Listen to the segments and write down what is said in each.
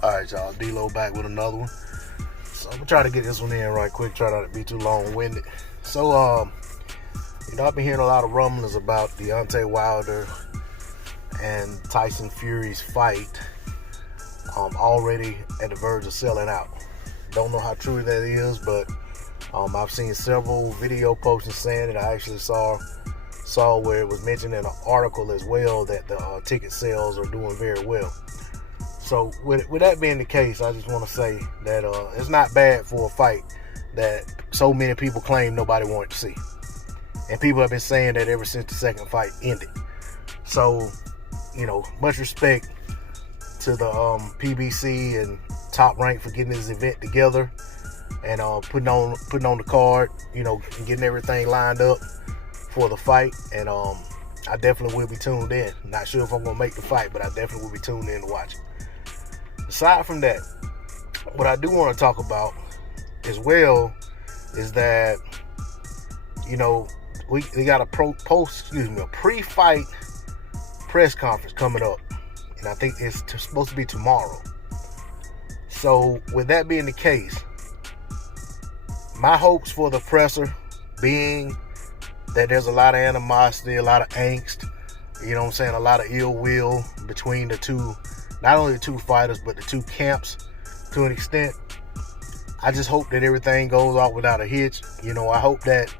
Alright, y'all, D-Lo back with another one. So I'm gonna try to get this one in right quick, try not to be too long-winded. So, I've been hearing a lot of rumblings about Deontay Wilder and Tyson Fury's fight already at the verge of selling out. Don't know how true that is, but I've seen several video postings saying it. I actually saw where it was mentioned in an article as well that the ticket sales are doing very well. So with that being the case, I just want to say that it's not bad for a fight that so many people claim nobody wanted to see. And people have been saying that ever since the second fight ended. So, much respect to the PBC and Top Rank for getting this event together and putting on the card, and getting everything lined up for the fight. And I definitely will be tuned in. Not sure if I'm going to make the fight, but I definitely will be tuned in to watch it. Aside from that, what I do want to talk about as well is that, we got a pre-fight press conference coming up, and I think it's supposed to be tomorrow. So with that being the case, my hopes for the presser being that there's a lot of animosity, a lot of angst, a lot of ill will between the two, not only the two fighters, but the two camps to an extent. I just hope that everything goes off without a hitch. I hope that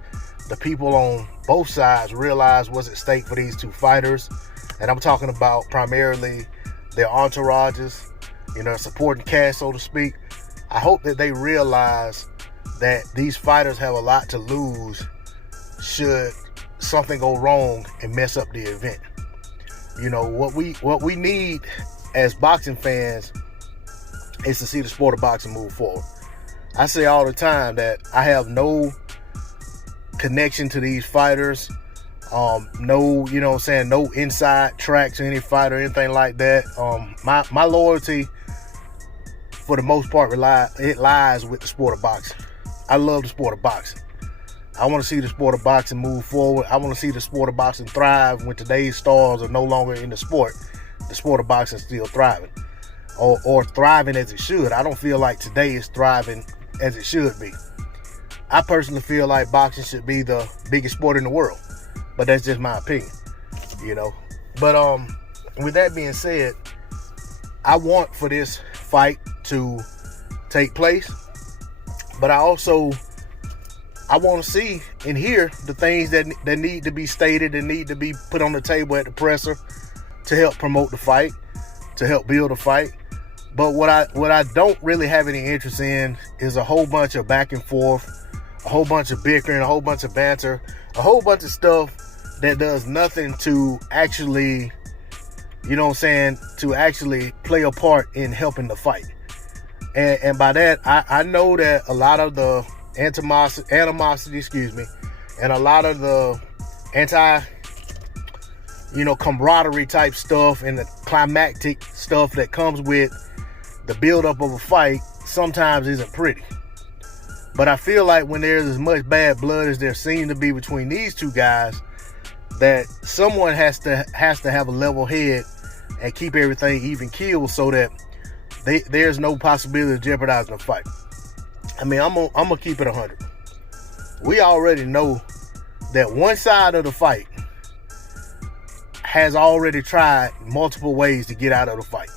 the people on both sides realize what's at stake for these two fighters. And I'm talking about primarily their entourages, supporting cast, so to speak. I hope that they realize that these fighters have a lot to lose should something go wrong and mess up the event. What we need as boxing fans is to see the sport of boxing move forward. I say all the time that I have no connection to these fighters, no inside track to any fighter or anything like that. My loyalty, for the most part, lies with the sport of boxing. I love the sport of boxing. I want to see the sport of boxing move forward. I want to see the sport of boxing thrive when today's stars are no longer in the sport. The sport of boxing is still thriving, or thriving as it should. I don't feel like today is thriving as it should be. I personally feel like boxing should be the biggest sport in the world, but that's just my opinion, But with that being said, I want for this fight to take place, but I want to see and hear the things that need to be stated and need to be put on the table at the presser to help promote the fight, to help build a fight. But what I don't really have any interest in is a whole bunch of back and forth, a whole bunch of bickering, a whole bunch of banter, a whole bunch of stuff that does nothing to actually, to actually play a part in helping the fight. And by that, I know that a lot of the animosity, and a lot of the camaraderie type stuff and the climactic stuff that comes with the buildup of a fight sometimes isn't pretty. But I feel like when there's as much bad blood as there seems to be between these two guys, that someone has to have a level head and keep everything even keeled so that there's no possibility of jeopardizing the fight. I mean, I'm gonna keep it 100. We already know that one side of the fight has already tried multiple ways to get out of the fight.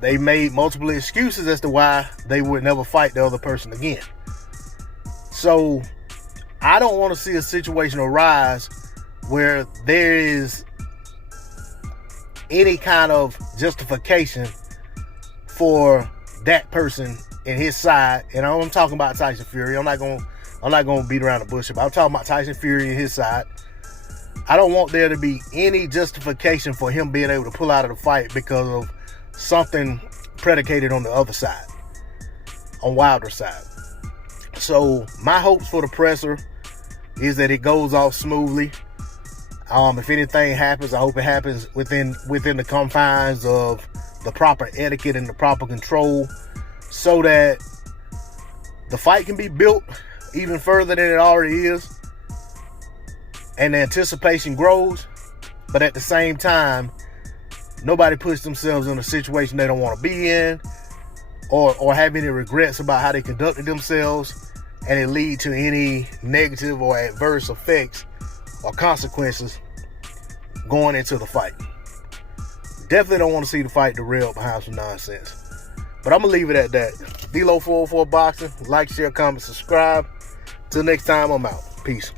They made multiple excuses as to why they would never fight the other person again. So I don't want to see a situation arise where there is any kind of justification for that person and his side. And I'm talking about Tyson Fury. I'm not gonna beat around the bush about it. I'm talking about Tyson Fury and his side. I don't want there to be any justification for him being able to pull out of the fight because of something predicated on the other side, on Wilder's side. So my hopes for the presser is that it goes off smoothly. If anything happens, I hope it happens within the confines of the proper etiquette and the proper control, so that the fight can be built even further than it already is, and the anticipation grows. But at the same time, nobody puts themselves in a situation they don't want to be in, or have any regrets about how they conducted themselves, and it lead to any negative or adverse effects or consequences going into the fight. Definitely don't want to see the fight derailed behind some nonsense. But I'm going to leave it at that. D-Lo 404 Boxing. Like, share, comment, subscribe. Till next time, I'm out. Peace.